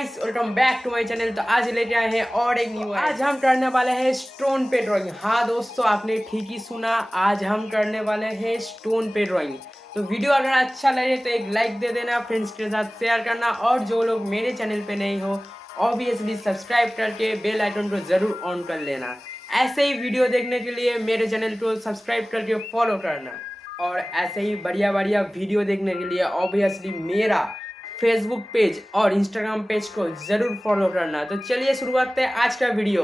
Guys, welcome back to my channel. तो आज लेके आए हैं और एक न्यू। आज हम करने वाले हैं स्टोन पे ड्राइंग। हाँ दोस्तों, आपने ठीक ही सुना, आज हम करने वाले हैं स्टोन पे ड्राइंग। तो वीडियो अगर अच्छा लगे तो एक लाइक दे देना, फ्रेंड्स के साथ शेयर करना, और जो लोग मेरे चैनल पे नहीं हो ऑब्वियसली सब्सक्राइब करके बेल आइकन को जरूर ऑन कर लेना। ऐसे ही वीडियो देखने के लिए मेरे चैनल को सब्सक्राइब करके फॉलो करना, और ऐसे ही बढ़िया बढ़िया वीडियो देखने के लिए ऑब्वियसली मेरा फेसबुक पेज और इंस्टाग्राम पेज को जरूर फॉलो करना। तो चलिए शुरुआत करते हैं आज का video.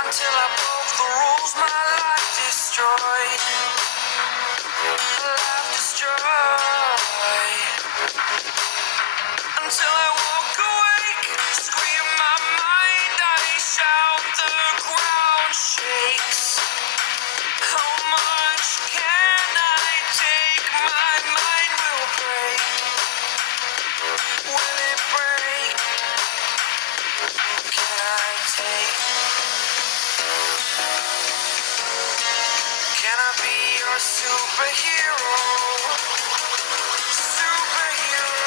Until I broke the rules, my life destroyed. Life destroyed. Until I walk awake, scream my mind, I shout, the ground shakes. How much can I take? My mind will break. Will it break? Can I take? Can I be your superhero? Superhero.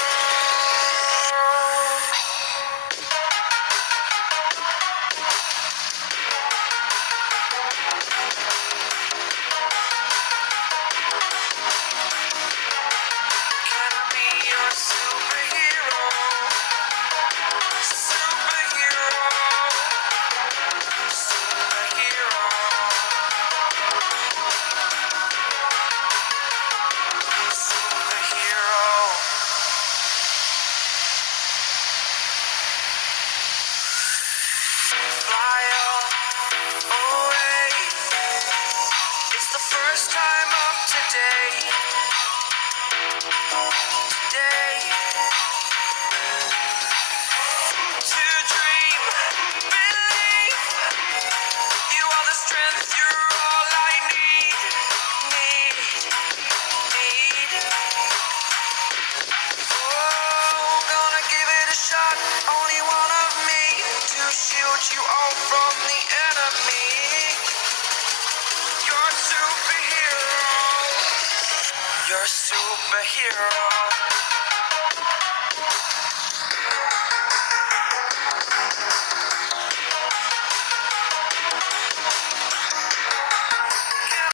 Can I be your superhero? Superhero. Superhero. Superhero. Fly away. It's the first time of today. Today. To dream, believe. You are the strength, you're all I need. Need. Oh, gonna give it a shot. Only one of me to shield you all from the enemy. You're a superhero. You're a superhero.